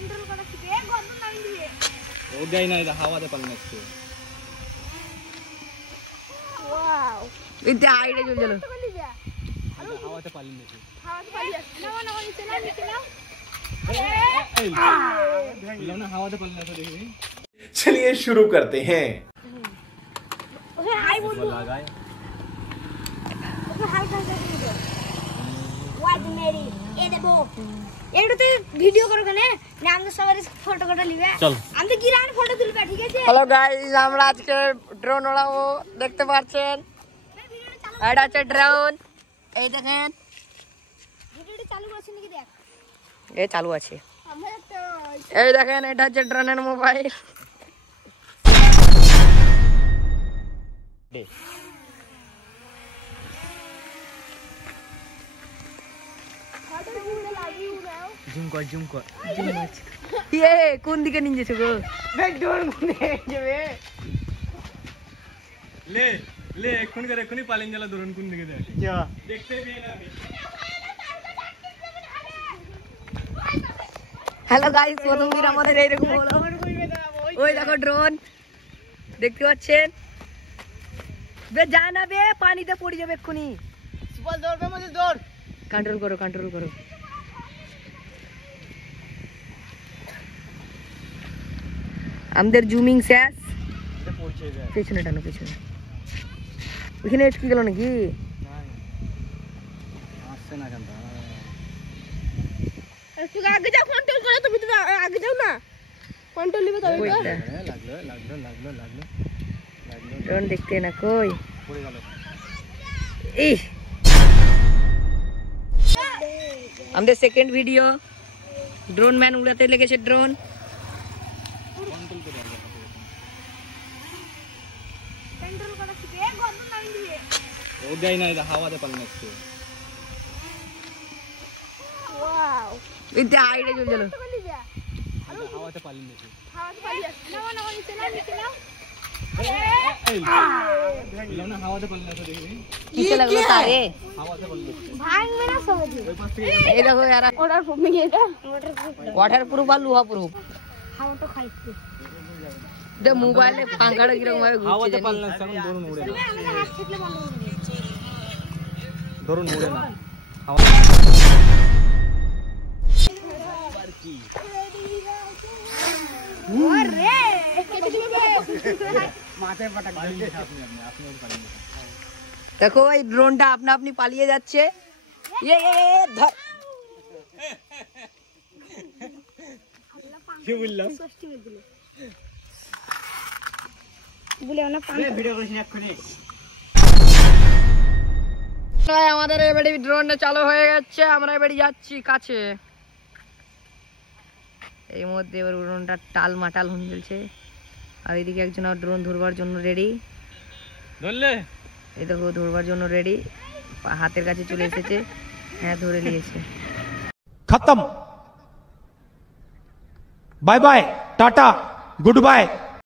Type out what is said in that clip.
Control करा शिके गंदू नाही दिए ओ गाय नाही हवा दे पालन असतो वाव इथे आईडे जो चलो हवा दे पालन देते हवा दे पाली नवा नवा नीचे लाओ ना हवा दे पालन असतो देखिए। चलिए शुरू करते हैं। ओके हाय बोल लगाए ओके हाय कर दे वाट मेरी ए देबो এটাতে ভিডিও করো কেন না আমরা সবার ফটো ফটো লিবে চল আমরা গিরান ফটো তুলবে ঠিক আছে। হ্যালো গাইস আমরা আজকে ড্রোন উড়াবো দেখতে পাচ্ছেন এটা হচ্ছে ড্রোন এই দেখেন ভিডিওটা চালু আছে নাকি দেখ এই চালু আছে আমরা একটা এই দেখেন এটা হচ্ছে ড্রোনের মোবাইল ফটো তুলতে লাগি উড়াও জুম কর ये কোন দিকে নিয়ে যাচ্ছে গো দেখ ড্রোন কোনে যাবে ले ले एखुन करे एखुनी पालन जाला ड্রোন কোন দিকে দেখ क्या देखते भी ना হ্যালো গাইস প্রথম দিন আমাদের এইরকম হলো ওই দেখো ড্রোন দেখতে পাচ্ছেন বে জানা বে পানিতে পড়ে যাবে এক্ষুনি বল দৌড়বে মধ্যে দৌড় कंट्रोल करो আমাদের জুমিং শেষ এটা পৌঁছে যায় পেছনে টানো পেছনে ওখানে আটকে গেল নাকি আসছে না জানতা তুই আগে যাও কন্ট্রোল করো তুমি তো আগে যাও না কন্ট্রোল নিবে তবে লাগলো ড্রোন দেখতে না কই পড়ে গেল এই আমাদের সেকেন্ড ভিডিও ড্রোন ম্যান উড়াতে লেগেছে ড্রোন कंट्रोल करा शिके गंदू नाही दिए ओ गाय नाही हवा दे पालन असतो वाव इथे आईडे जो चलो हवा दे पालन देते हवा दे पाली नवा नवा नीचे लाओ ना हवा दे पालन असतो देखिए কিসে লাগলো তারে हवा दे पालन देते भाग में ना सो जी ওই পাশ থেকে এই দেখো यार ऑर्डर फॉर्म में गया ওয়াটার প্রুফ আর লোহা প্রুফ हवा तो खाइते দে মোবাইলে পাঙ্কাটা কিরকম ভাবে हवा ঘুরছে दे पालन असतो ड্রোন उड़े তুমি আমাদের হাত থেকে বন্ধ করে দিয়েছে ড্রোন উড়ে না ওরে কেটে দিবে মাথায় পটক দিন আপনি পাलन দেখো এই ড্রোনটা আপনা আপনি পালিয়ে যাচ্ছে এ ধর কি বললাম ষষ্ঠী में দিলে বলে না পান ভিডিও করিস না এক্ষুনি আমাদের এবারে ড্রোনটা চালু হয়ে গেছে আমরা এবারে যাচ্ছি কাছে এই মধ্যে এবার ড্রোনটা টাল মাটাল হয়ে চলছে আর এদিকে একজন ড্রোন ধরবার জন্য রেডি ধরলে এই দেখো ধরবার জন্য রেডি হাতের কাছে চলে এসেছে হ্যাঁ ধরে নিয়েছে खत्म bye bye tata good bye.